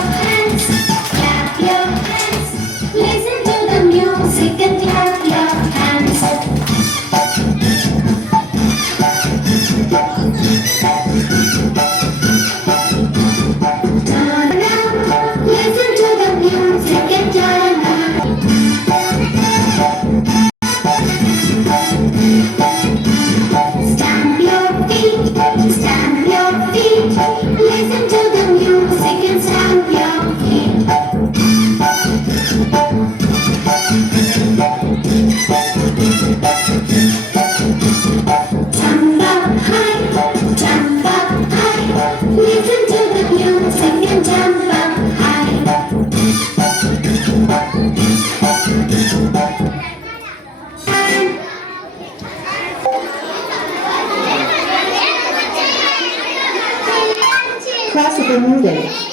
your hands, clap your hands. Listen to the music and clap your hands. Turn around, listen to the music and turn around. Stamp your feet, stamp your feet. Listen to the music and stamp your feet. Jump up high, jump up high. Listen to the music and jump up high. Classical music.